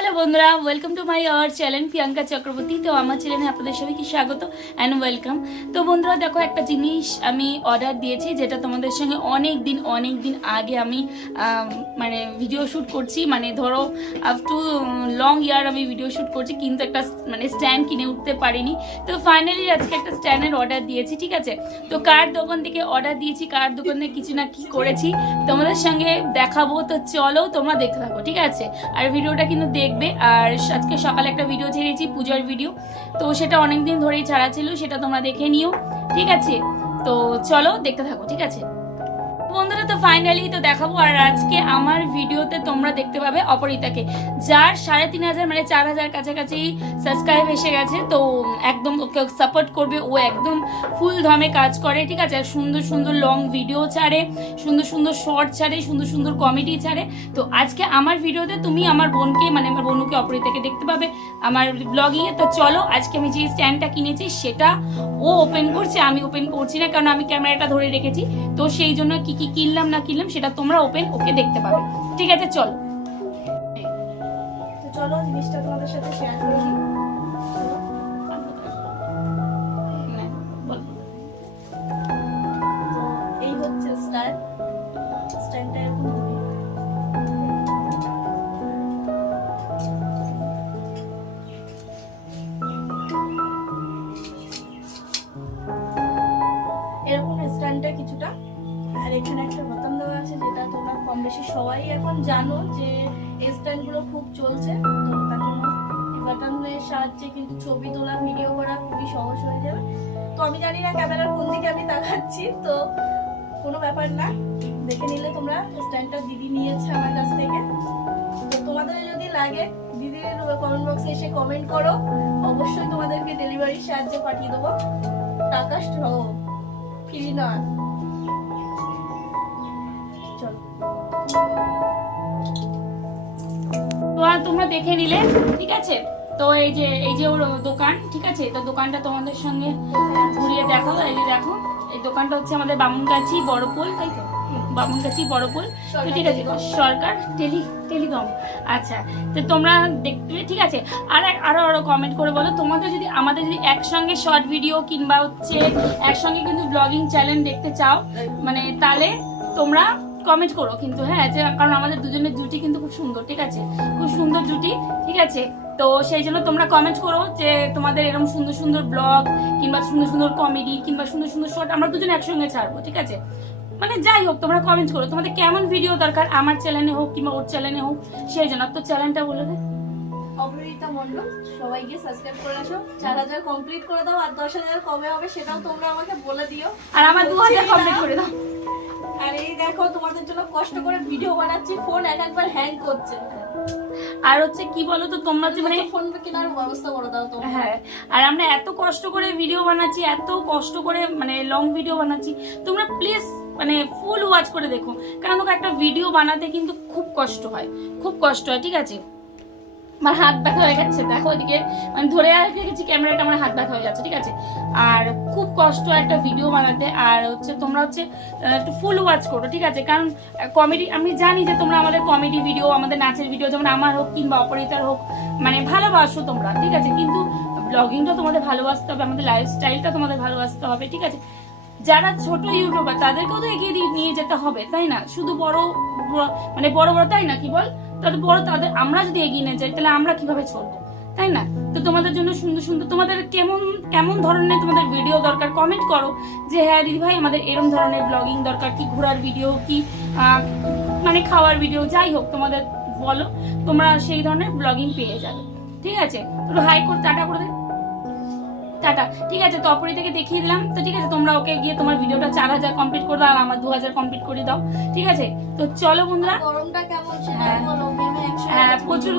Hello বন্ধুরা welcome to my our channel Priyanka Chakraborty তো আমার চ্যানেলে আপনাদের সবাইকে স্বাগত অ্যান্ড ওয়েলকাম তো বন্ধুরা, দেখো একটা জিনিস আমি অর্ডার দিয়েছি, যেটা তোমাদের সঙ্গে অনেক দিন অনেক দিন আগে আমি মানে ভিডিও শ্যুট করছি। মানে ধরো আপ টু লং ইয়ার আমি ভিডিও শ্যুট করছি, কিন্তু একটা মানে স্ট্যান্ড কিনে উঠতে পারিনি। তো ফাইনালি আজকে একটা স্ট্যান্ডের অর্ডার দিয়েছি, ঠিক আছে? তো কার দোকান থেকে অর্ডার দিয়েছি, কার দোকান কিছু না কি করেছি, তোমাদের সঙ্গে দেখাবো। তো চলো তোমরা দেখতে থাকো, ঠিক আছে? আর ভিডিওটা কিন্তু দেখবে। আর আজকে সকালে একটা ভিডিও ছেড়েছি, পূজার ভিডিও তো সেটা অনেকদিন ধরেই ছাড়া ছিল, সেটা তোমরা দেখে নিও। ঠিক আছে? তো চলো, দেখতে থাকো, ঠিক আছে? বন্ধুরা, তো ফাইনালি তো দেখাবো। আর আজকে আমার ভিডিওতে তোমরা দেখতে পাবে অপরিতাকে, যার সাড়ে তিন হাজার মানে চার হাজার কাছাকাছি সাবস্ক্রাইব এসে গেছে। তো একদম ওকে সাপোর্ট করবে। ও একদম ফুল ধামে কাজ করে, ঠিক আছে? আর সুন্দর সুন্দর লং ভিডিও ছাড়ে, সুন্দর সুন্দর শর্ট ছাড়ে, সুন্দর সুন্দর কমেডি ছাড়ে। তো আজকে আমার ভিডিওতে তুমি আমার বোনকে মানে আমার বোনুকে, অপরিতাকে দেখতে পাবে আমার ব্লগিংয়ে তো চলো, আজকে আমি যে স্ট্যান্ডটা কিনেছি, সেটা ও ওপেন করছে, আমি ওপেন করছি না, কারণ আমি ক্যামেরাটা ধরে রেখেছি। তো সেই জন্য কি কি কিনলাম না কিনলাম সেটা তোমরা ওপেন ওকে দেখতে পাবে। ঠিক আছে, চল। চলো জিনিসটা তোমাদের সাথে শেয়ার করে। এখন জানো যে এই স্ট্যান্ডগুলো খুব চলছে, তো তার জন্য বাটনের সাহায্যে কিন্তু ছবি তোলা ভিডিও করা খুবই সহজ হয়ে যাবে। তো আমি জানি না ক্যামেরার কোন দিকে আমি তাকাচ্ছি, তো কোনো ব্যাপার না। দেখে নিলে তোমরা স্ট্যান্ডটা দিদি নিয়েছে আমার কাছ থেকে। তো তোমাদের যদি লাগে দিদির কমেন্ট বক্সে এসে কমেন্ট করো। অবশ্যই তোমাদেরকে ডেলিভারির সাহায্যে পাঠিয়ে দেবো। টাকা ফ্রি নয় তো আর তোমরা দেখে নিলে ঠিক আছে? তো এই যে এই যে ওর দোকান ঠিক আছে? তো দোকানটা তোমাদের সঙ্গে ঘুরিয়ে দেখো এই যে দেখো এই দোকানটা হচ্ছে আমাদের বামুনগাছি বড়পোল তাই তো? বামুনগাছি বড়পোল। তো ঠিক আছে সরকার টেলি টেলিকম। আচ্ছা তো তোমরা দেখতে ঠিক আছে? আর এক- আরও আরও কমেন্ট করে বলো তোমাদের যদি আমাদের যদি একসঙ্গে শর্ট ভিডিও কিংবা হচ্ছে একসঙ্গে কিন্তু ব্লগিং চ্যানেল দেখতে চাও মানে তাহলে তোমরা কমেন্ট করো কিন্তু হ্যাঁ যে কারণ আমাদের দুজনের জুটি কিন্তু খুব সুন্দর ঠিক আছে? খুব সুন্দর জুটি ঠিক আছে? তো সেই জন্য তোমরা কমেন্ট করো যে তোমাদের এরকম সুন্দর সুন্দর ব্লগ কিংবা সুন্দর সুন্দর কমেডি কিংবা সুন্দর সুন্দর শর্ট আমরা দুজন একসঙ্গে ছাড়বো ঠিক আছে? মানে যাই হোক তোমরা কমেন্ট করো। তোমাদের কেমন ভিডিও দরকার? আমার চ্যানেলে হোক কিংবা ওর চ্যানেলে হোক সেই জন্য। তো চ্যানেলটা বলে দে। অপরিতা মন্ডল সবাইকে সাবস্ক্রাইব করে আসো চার হাজার কমপ্লিট করে দাও আর দশ হাজার কবে হবে সেটাও তোমরা আমাকে বলে দিও। আর আমার দু হাজার কমপ্লিট করে দাও। আর এই দেখো তোমাদের জন্য কষ্ট করে ভিডিও বানাচ্ছি ফোন এক একবার হ্যাং করছে। আর হচ্ছে কি বলো তো তোমরা যে মানে ফোন কেনার ব্যবস্থা করে দাও তোমরা। হ্যাঁ আর আমরা এত কষ্ট করে ভিডিও বানাচ্ছি এত কষ্ট করে মানে লং ভিডিও বানাচ্ছি। তোমরা প্লিজ মানে ফুল ওয়াচ করে দেখো। কারণ একটা ভিডিও বানাতে কিন্তু খুব কষ্ট হয় খুব কষ্ট হয় ঠিক আছে? আমার হাত ব্যথা হয়ে গেছে, দেখো ওইদিকে মানে ধরে রেখেছি, ক্যামেরাটা আমার হাত ব্যথা হয়ে যাচ্ছে, ঠিক আছে? আর খুব কষ্ট একটা ভিডিও বানাতে, আর হচ্ছে তোমরা হচ্ছে একটু ফুল ওয়াচ করো, ঠিক আছে? কারণ কমেডি আমি জানি যে তোমরা আমাদের কমেডি ভিডিও আমাদের নাচের ভিডিও যেমন আমার হোক কিংবা অপরিতার হোক মানে ভালোবাসো তোমরা, ঠিক আছে? কিন্তু ব্লগিংটা তোমাদের ভালোবাসতে হবে, আমাদের লাইফস্টাইলটা তোমাদের ভালোবাসতে হবে, ঠিক আছে? যারা ছোট ইউটিউবার, তাদেরকেও তো এগিয়ে দিয়ে নিয়ে যেতে হবে, তাই না? শুধু বড় মানে বড় বড় তাই না কি বল? তাদের বড় তাদের, আমরা যদি এগিয়ে নিয়ে যাই, তাহলে আমরা কীভাবে চলবো? তাই না? তো তোমাদের জন্য সুন্দর সুন্দর, তোমাদের কেমন কেমন ধরনের তোমাদের ভিডিও দরকার কমেন্ট করো যে হ্যাঁ দিদি ভাই, আমাদের এরম ধরনের ব্লগিং দরকার, কি ঘোরার ভিডিও কি মানে খাওয়ার ভিডিও যাই হোক, তোমাদের বলো, তোমরা সেই ধরনের ব্লগিং পেয়ে যাবে। ঠিক আছে? একটু হাই করে টাটা করে দে। টাটা। ঠিক আছে তো অপরিতাকে দেখিয়ে দিলাম। তো ঠিক আছে তোমরা ওকে গিয়ে তোমার ভিডিওটা চার হাজার কমপ্লিট করে দাও আর আমার দু হাজার কমপ্লিট করে দাও। ঠিক আছে? তো চলো বন্ধুরা। গরমটা কেমন হ্যাঁ। একশো হ্যাঁ প্রচুর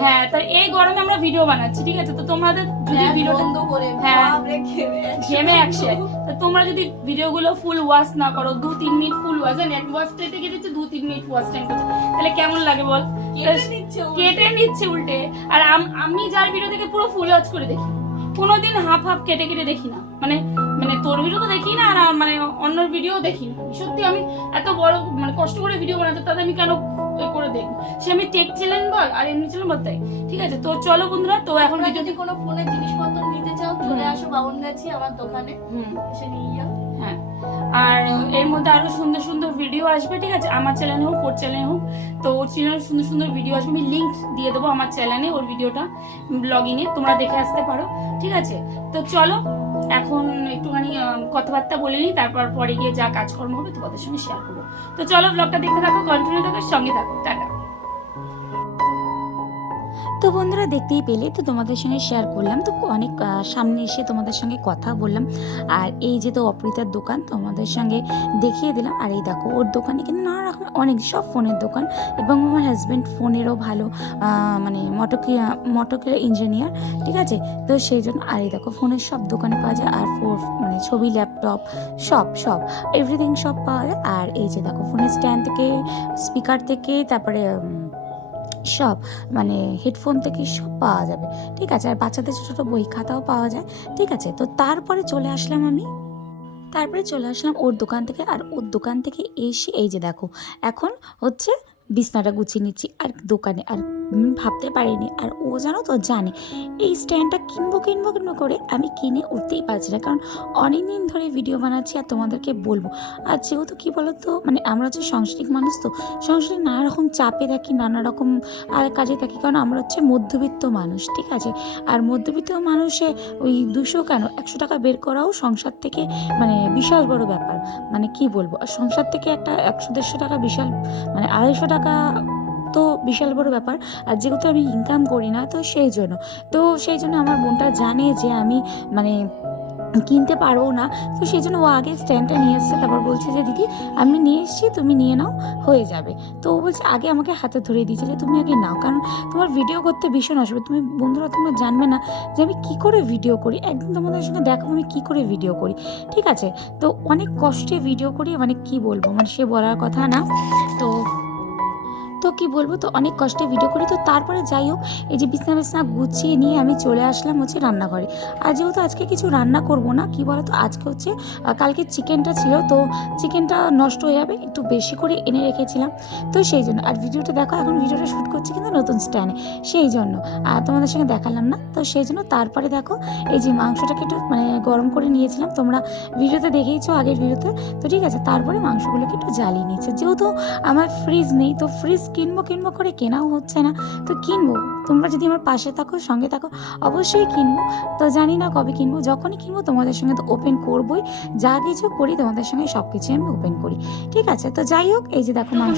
হ্যাঁ তার এই গরমে আমরা ভিডিও বানাচ্ছি ঠিক আছে? তো তোমাদের যদি ভিডিওটা বন্ধ হ্যাঁ। ঘেমে যাচ্ছি। তো তোমরা যদি ভিডিওগুলো ফুল ওয়াশ না করো দু তিন minute full wash net wash টাইতে কেটেছে দু তিন মিনিট ওয়াশ টাইম করছে। তাহলে কেমন লাগে বল? কেটে নিচ্ছে উল্টে। আর আম- যার ভিডিও দেখে পুরো ফুল ওয়াচ করে দেখি। কোনোদিন হাফ হাফ কেটে কেটে দেখি না। মানে মানে তোর ভিডিও তো দেখি না আর মানে অন্য ভিডিও দেখি না। সত্যি আমি এত বড় মানে কষ্ট করে ভিডিও বানাতে তাতে আমি কেন করে দেখ সে আমি টেক ছিলেন বল আর এমনি ছিলেন বল তাই। ঠিক আছে তো চলো বন্ধুরা তো এখন যদি কোনো ফোনের জিনিসপত্র চলে আসো বাবন গাছি আমার দোকানে। হুম। এসে নিয়ে যাও। হ্যাঁ। আর এর মধ্যে আরও সুন্দর সুন্দর ভিডিও আসবে ঠিক আছে? আমার চ্যানেলে হোক ওর চ্যানেলে হোক। তো ওর চ্যানেলে সুন্দর সুন্দর ভিডিও আসবে। আমি লিঙ্ক দিয়ে দেবো আমার চ্যানেলে ওর ভিডিওটা ব্লগিং এ। তোমরা দেখে আসতে পারো ঠিক আছে? তো চলো এখন একটুখানি কথাবার্তা বলে নিই তারপর পরে গিয়ে যা কাজকর্ম হবে তোমাদের সঙ্গে শেয়ার করব। তো চলো ব্লগটা দেখতে থাকো কন্টিনিউ থাকো সঙ্গে থাকো। টাটা। তো বন্ধুরা দেখতেই পেলে, তো তোমাদের সঙ্গে শেয়ার করলাম। তো অনেক সামনে এসে তোমাদের সঙ্গে কথা বললাম। আর এই যে তো অপরিতার দোকান, তোমাদের সঙ্গে দেখিয়ে দিলাম। আর এই দেখো, ওর দোকানে কিন্তু নানা রকম অনেক সব ফোনের দোকান। এবং আমার হাজব্যান্ড ফোনেরও ভালো মানে মটোকিয়া মটোকিয়া ইঞ্জিনিয়ার ঠিক আছে? তো সেই জন্য, আর এই দেখো, ফোনের সব দোকানে পাওয়া যায়। আর মানে ছবি ল্যাপটপ সব সব এভরিথিং সব পাওয়া যায়। আর এই যে দেখো, ফোনের স্ট্যান্ড থেকে স্পিকার থেকে, তারপরে সব মানে হেডফোন থেকে সব পাওয়া যাবে। ঠিক আছে, আর বাচ্চাদের ছোটো ছোটো বই খাতাও পাওয়া যায়। ঠিক আছে, তো তারপরে চলে আসলাম আমি। তারপরে চলে আসলাম ওর দোকান থেকে, আর ওর দোকান থেকে এসে, এই যে দেখো, এখন হচ্ছে বিছনাটা গুছিয়ে নিচ্ছি আর দোকানে। আর ভাবতে পারিনি, আর ও জানো তো জানে, এই স্ট্যান্ডটা কিনবো কিনবো কিনবো করে আমি কিনে উঠতেই পারছি না। কারণ অনেক দিন ধরে ভিডিও বানাচ্ছি আর তোমাদেরকে বলব। আর যেহেতু কী বলো তো মানে আমরা হচ্ছে সাংসারিক মানুষ তো সংসারে নানা রকম চাপে থাকি নানা রকম আর কাজে থাকি, কারণ আমরা হচ্ছে মধ্যবিত্ত মানুষ, ঠিক আছে? আর মধ্যবিত্ত মানুষে ওই দুশো কেন, একশো টাকা বের করাও সংসার থেকে মানে বিশাল বড় ব্যাপার। মানে কি বলব, আর সংসার থেকে একটা একশো দেড়শো টাকা বিশাল মানে আড়াইশো টাকা তো বিশাল বড় ব্যাপার। আর যেহেতু আমি ইনকাম করি না, তো সেই জন্য। তো সেই জন্য আমার বোনটা জানে যে আমি মানে কিনতে পারব না। তো সেই জন্য ও আগে স্ট্যান্ডটা নিয়ে এসছে। তারপর বলছে যে, দিদি, আমি নিয়ে এসেছি, তুমি নিয়ে নাও, হয়ে যাবে। তো ও বলছে, আগে আমাকে হাতে ধরে দিয়েছে যে, তুমি আগে নাও। কারণ তোমার ভিডিও করতে ভীষণ আসবে তুমি বন্ধুরা তোমরা জানবে না যে, আমি কী করে ভিডিও করি? একদিন তোমাদের সঙ্গে দেখো, আমি কী করে ভিডিও করি। ঠিক আছে? তো অনেক কষ্টে ভিডিও করি মানে কি বলব? মানে সে বলার কথা না। তো তো কি বলব, তো অনেক কষ্টে ভিডিও করি। তো তারপরে যাই হোক, এই যে বিছনা বিছনা গুছিয়ে নিয়ে আমি চলে আসলাম হচ্ছে রান্নাঘরে। আর যেহেতু আজকে কিছু রান্না করব না, কি বলো তো আজকে হচ্ছে কালকে চিকেনটা ছিল, তো চিকেনটা নষ্ট হয়ে যাবে, একটু বেশি করে এনে রেখেছিলাম। তো সেই জন্য, আর ভিডিওটা দেখো, এখন ভিডিওটা শ্যুট করছি কিন্তু নতুন স্ট্যান্ডে সেই জন্য, আর তোমাদের সঙ্গে দেখালাম না। তো সেই জন্য তারপরে দেখো, এই যে মাংসটাকে একটু মানে গরম করে নিয়েছিলাম, তোমরা ভিডিওতে দেখেইছো আগের ভিডিওতে। তো ঠিক আছে, তারপরে মাংসগুলোকে একটু জ্বালিয়ে নিচ্ছে যেহেতু আমার ফ্রিজ নেই, তো ফ্রিজ কিনবো কিনবো করে কেনাও হচ্ছে না। তো কিনবো তোমরা যদি আমার পাশে থাকো সঙ্গে থাকো অবশ্যই কিনবো। তো জানি না কবে কিনবো যখনই কিনবো তোমাদের সঙ্গে তো ওপেন করবোই। যা কিছু করি তোমাদের সঙ্গে সব কিছুই আমি ওপেন করি। ঠিক আছে? তো যাই হোক এই যে দেখো নিলাম।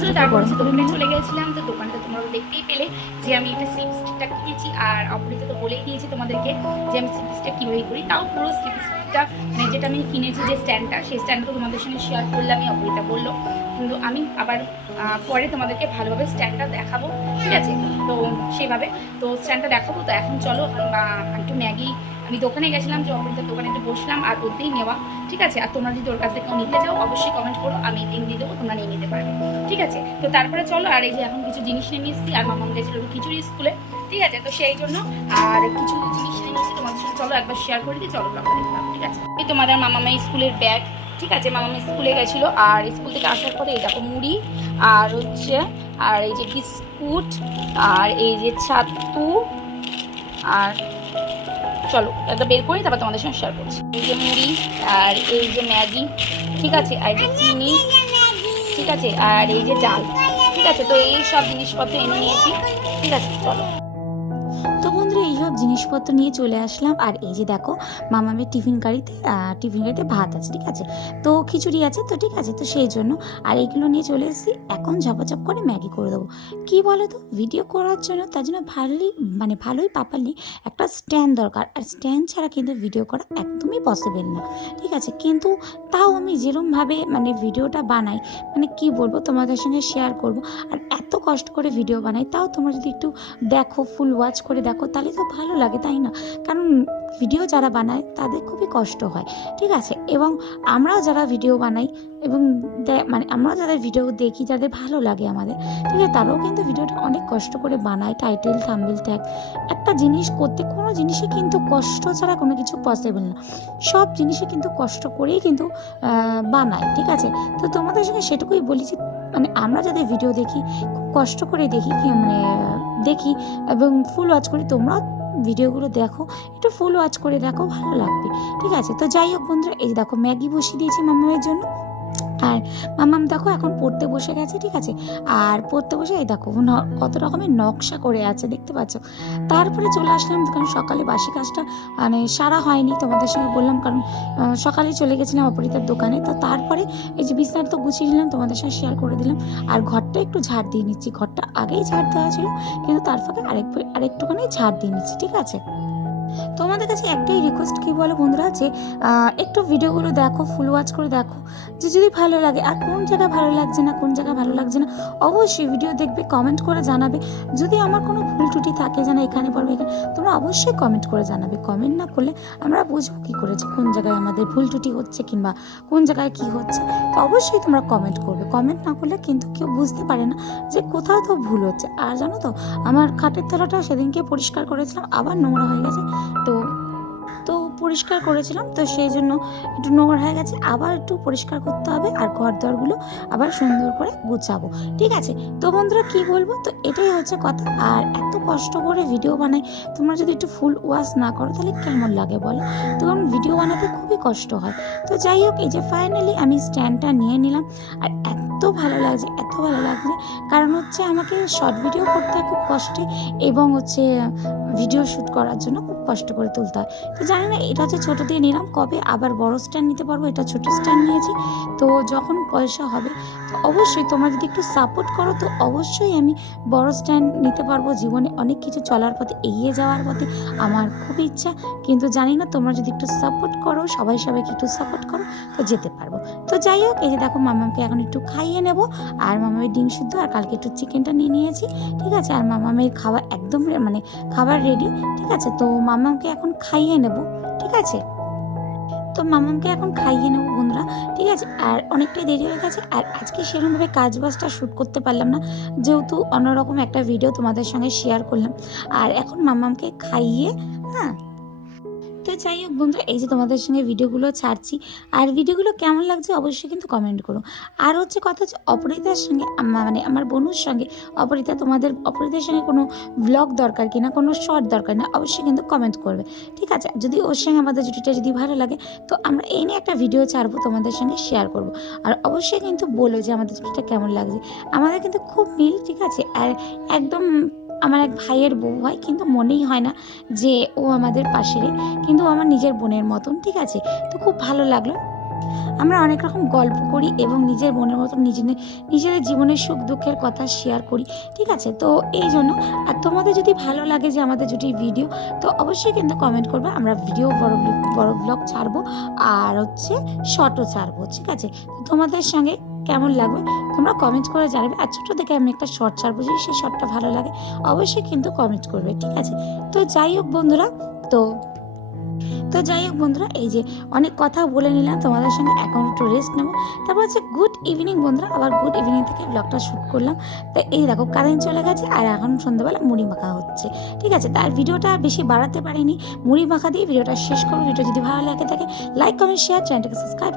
চলে গেছিলাম তো দোকানটা তোমরা দেখতেই পেলে যে আমি এটা স্লিপ স্টিকটা কিনেছি আর অপরিত তো বলেই দিয়েছি তোমাদেরকে যে আমি স্লিপ স্টিকটা কীভাবে করি। তাও পুরো স্লিপ স্টিকটা মানে যেটা আমি কিনেছি যে স্ট্যান্ডটা সেই স্ট্যান্ডটা তোমাদের সঙ্গে শেয়ার করলামই অপরিতা বলল। কিন্তু আমি আবার পরে তোমাদেরকে ভালোভাবে স্ট্যান্ডটা দেখাবো, ঠিক আছে? তো সেইভাবে, তো স্ট্যান্ডটা দেখাবো। তো এখন চলো একটু ম্যাগি, আমি দোকানে গেছিলাম, যে অপরিতার দোকানে একটু বসলাম, আর ওতেই নেওয়া, ঠিক আছে? আর তোমরা যদি ওর কাছ থেকে নিতে চাও, অবশ্যই কমেন্ট করো, আমি লিঙ্ক দিয়ে দেবো, তোমরা নিয়ে নিতে পারবে, ঠিক আছে? তো তারপরে চলো, আর এই যে এখন কিছু জিনিস নিয়ে এসেছি আর মামা গেছিল খিচুড়ি স্কুলে, ঠিক আছে? তো সেই জন্য, আর কিছু জিনিস নিয়ে এসেছি তোমাদের সাথে চলো একবার শেয়ার করে দিই, চলো ব্লগটা দেখলাম, ঠিক আছে? এই তোমাদের মামামা স্কুলের ব্যাগ ঠিক আছে মামামা স্কুলে গেছিল, আর স্কুল থেকে আসার পরে এই দেখো মুড়ি, আর হচ্ছে, আর এই যে বিস্কুট, আর এই যে ছাতু, আর চলো, একটা বের করি, তারপর তোমাদের সঙ্গে শেয়ার করছি। এই যে মুড়ি, আর এই যে ম্যাগি, ঠিক আছে, আর এই চিনি, ঠিক আছে, আর এই যে ডাল, ঠিক আছে, তো এই সব জিনিসপত্র এনে নিয়েছি, ঠিক আছে, চলো। এইসব জিনিসপত্র নিয়ে চলে আসলাম। আর এই যে দেখো, মামামের টিফিন গাড়িতে টিফিন গাড়িতে ভাত আছে, ঠিক আছে? তো খিচুড়ি আছে, তো ঠিক আছে, তো সেই জন্য। আর এইগুলো নিয়ে চলে এসেছি। এখন ঝপাঝপ করে ম্যাগি করে দেবো। কী বলো তো ভিডিও করার জন্য তার জন্য ভালোই মানে ভালোই পাপালি একটা স্ট্যান্ড দরকার। আর স্ট্যান্ড ছাড়া কিন্তু ভিডিও করা একদমই পসিবল না, ঠিক আছে? কিন্তু তাও আমি যেরমভাবে মানে ভিডিওটা বানাই মানে কি বলব, তোমাদের সঙ্গে শেয়ার করব। আর এত কষ্ট করে ভিডিও বানাই, তাও তোমরা যদি একটু দেখো ফুল ওয়াচ করে দেখো, তাহলে তো ভালো লাগে, তাই না? কারণ ভিডিও যারা বানায়, তাদের খুবই কষ্ট হয়, ঠিক আছে? এবং আমরাও যারা ভিডিও বানাই এবং মানে আমরা যাদের ভিডিও দেখি, যাদের ভালো লাগে আমাদের, ঠিক আছে? তারাও কিন্তু ভিডিওটা অনেক কষ্ট করে বানায় টাইটেল থাম্বিল ট্যাগ একটা জিনিস করতে, কোনো জিনিসই কিন্তু কষ্ট ছাড়া কোনো কিছু পসিবল না। সব জিনিসই কিন্তু কষ্ট করেই কিন্তু বানায়, ঠিক আছে? তো তোমাদের সঙ্গে সেটুকুই বলি যে মানে আমরা যাদের ভিডিও দেখি, খুব কষ্ট করে দেখি মানে দেখি এবং ফুল ওয়াচ করি, তোমরাও ভিডিওগুলো দেখো, একটু ফুল ওয়াচ করে দেখো, ভালো লাগবে। ঠিক আছে? তো যাই হোক বন্ধুরা, এই দেখো ম্যাগি বসিয়ে দিয়েছি মামামের জন্য। আর মামাম দেখো এখন পড়তে বসে গেছে, ঠিক আছে? আর পড়তে বসে এই দেখো কত রকমের নকশা করে আছে, দেখতে পাচ্ছ? তারপরে চলে আসলাম, কারণ সকালে বাসি কাজটা মানে সারা হয়নি তোমাদের সঙ্গে বললাম, কারণ সকালে চলে গেছিলাম অপরিতার দোকানে। তো তারপরে এই যে বিছানা তো গুছিয়ে নিলাম, তোমাদের সঙ্গে শেয়ার করে দিলাম। আর ঘরটা একটু ঝাড় দিয়ে নিচ্ছি, ঘরটা আগেই ঝাড় দেওয়া ছিল, কিন্তু তার ফাঁকে আরেক, আরেকটুখানি ঝাড় দিয়ে নিচ্ছি, ঠিক আছে? তোমাদের কাছে একটাই রিকোয়েস্ট কি বলো বন্ধুরা? যে একটু ভিডিওগুলো দেখো ফুল ওয়াচ করে দেখো, যে যদি ভালো লাগে, আর কোন জায়গা ভালো লাগছে না, কোন জায়গা ভালো লাগছে না, অবশ্যই ভিডিও দেখবে কমেন্ট করে জানাবে। যদি আমার কোনো ভুল ত্রুটি থাকে যেন এখানে পড়বে, এখানে, তোমরা অবশ্যই কমেন্ট করে জানাবে। কমেন্ট না করলে আমরা বুঝব কী করেছে, কোন জায়গায় আমাদের ভুল ত্রুটি হচ্ছে কিংবা কোন জায়গায় কি হচ্ছে। তো অবশ্যই তোমরা কমেন্ট করবে। কমেন্ট না করলে কিন্তু কেউ বুঝতে পারে না যে কোথাও তো ভুল হচ্ছে। আর জানো তো, আমার খাটের তলাটা সেদিনকে পরিষ্কার করেছিলাম, আবার নোংরা হয়ে গেছে। তো তো পরিষ্কার করেছিলাম, তো সেই জন্য একটু নোংরা হয়ে গেছে। আবার একটু পরিষ্কার করতে হবে আর ঘর দরগুলো আবার সুন্দর করে গুছাবো। ঠিক আছে? তো বন্ধুরা কি বলব? তো এটাই হচ্ছে কথা। আর এত কষ্ট করে ভিডিও বানাই, তোমরা যদি একটু ফুল ওয়াশ না করো, তাহলে কেমন লাগে বলো? তো কারণ ভিডিও বানাতে খুবই কষ্ট হয়। তো যাই হোক, এই যে ফাইনালি আমি স্ট্যান্ডটা নিয়ে নিলাম। আর এত ভালো লাগছে, এত ভালো লাগছে। কারণ হচ্ছে আমাকে শর্ট ভিডিও করতে খুব কষ্টে, এবং হচ্ছে ভিডিও শ্যুট করার জন্য খুব কষ্ট করে তুলতে হয়। তো জানি না এটা হচ্ছে ছোটো দিয়ে নিলাম, কবে আবার বড় স্ট্যান্ড নিতে পারব, এটা ছোটো স্ট্যান্ড নিয়েছি। তো যখন পয়সা হবে, তো অবশ্যই তোমরা যদি একটু সাপোর্ট করো, তো অবশ্যই আমি বড় স্ট্যান্ড নিতে পারব। জীবনে অনেক কিছু চলার পথে, এগিয়ে যাওয়ার পথে আমার খুব ইচ্ছা। কিন্তু জানি না, তোমরা যদি একটু সাপোর্ট করো, সবাই সবাইকে একটু সাপোর্ট করো, তো যেতে পারব। তো যাই হোক, এই যে দেখো মামাকে এখন একটু খাইয়ে নেব। আর মামামের ডিম শুদ্ধ আর কালকে একটু চিকেনটা নিয়ে নিয়েছি, ঠিক আছে? আর মামামের খাবার একদম মানে খাবার রেডি ঠিক আছে? তো মামাকে এখন খাইয়ে নেব। ঠিক আছে? তো মামামকে এখন খাইয়ে নেব বন্ধুরা, ঠিক আছে? আর অনেকটাই দেরি হয়ে গেছে, আর আজকে সেরকমভাবে কাজ বাজটা শ্যুট করতে পারলাম না। যেহেতু অন্যরকম একটা ভিডিও তোমাদের সঙ্গে শেয়ার করলাম। আর এখন মামামকে খাইয়ে হ্যাঁ তো যাই হোক বন্ধুরা, এই যে তোমাদের সঙ্গে ভিডিওগুলো ছাড়ছি, আর ভিডিওগুলো কেমন লাগছে অবশ্যই কিন্তু কমেন্ট করো। আর হচ্ছে কথা হচ্ছে অপরিতার সঙ্গে মানে আমার বোনুর সঙ্গে অপরিতা, তোমাদের অপরিতার সঙ্গে কোনো ব্লগ দরকার কিনা, কোনো শর্ট দরকার না, অবশ্যই কিন্তু কমেন্ট করবে, ঠিক আছে? যদি ওর সঙ্গে আমাদের জুটিটা যদি ভালো লাগে, তো আমরা এই নিয়ে একটা ভিডিও ছাড়বো, তোমাদের সঙ্গে শেয়ার করব। আর অবশ্যই কিন্তু বলো যে আমাদের জুটিটা কেমন লাগছে। আমাদের কিন্তু খুব মিল, ঠিক আছে? আর একদম আমার এক ভাইয়ের বউ হয়, কিন্তু মনেই হয় না যে ও আমাদের পাশেরে কিন্তু ও আমার নিজের বোনের মতন, ঠিক আছে? তো খুব ভালো লাগল। আমরা অনেক রকম গল্প করি এবং নিজের বোনের মতন নিজের নিজেদের জীবনের সুখ দুঃখের কথা শেয়ার করি, ঠিক আছে? তো এই জন্য, আর তোমাদের যদি ভালো লাগে যে আমাদের জুটির ভিডিও তো অবশ্যই কিন্তু কমেন্ট করবে। আমরা ভিডিও বড় বড় ব্লগ ছাড়বো, আর হচ্ছে শর্টও ছাড়বো, ঠিক আছে? তোমাদের সঙ্গে কেমন লাগবে? তোমরা কমেন্ট করে জানাবে। আর ছোটো থেকে আমি একটা শর্ট ছাড়বো যদি সেই শর্টটা ভালো লাগে। অবশ্যই কিন্তু কমেন্ট করবে, ঠিক আছে? তো যাই হোক বন্ধুরা, তো তো যাই হোক বন্ধুরা, এই যে অনেক কথা বলে নিলাম, তোমাদের সঙ্গে এখন একটু রেস্ট নেব। তারপর হচ্ছে গুড ইভিনিং বন্ধুরা, আবার গুড ইভিনিং থেকে ব্লগটা শ্যুট করলাম। তো এই দেখো কারেন্ট চলে গেছে, আর এখন সন্ধ্যাবেলা মুড়ি মাখা হচ্ছে, ঠিক আছে? তার ভিডিওটা বেশি বাড়াতে পারিনি। মুড়ি মাখা দিয়ে ভিডিওটা শেষ করব। ভিডিও যদি ভালো লাগে থাকে লাইক কমেন্ট শেয়ার চ্যানেলটাকে সাবস্ক্রাইব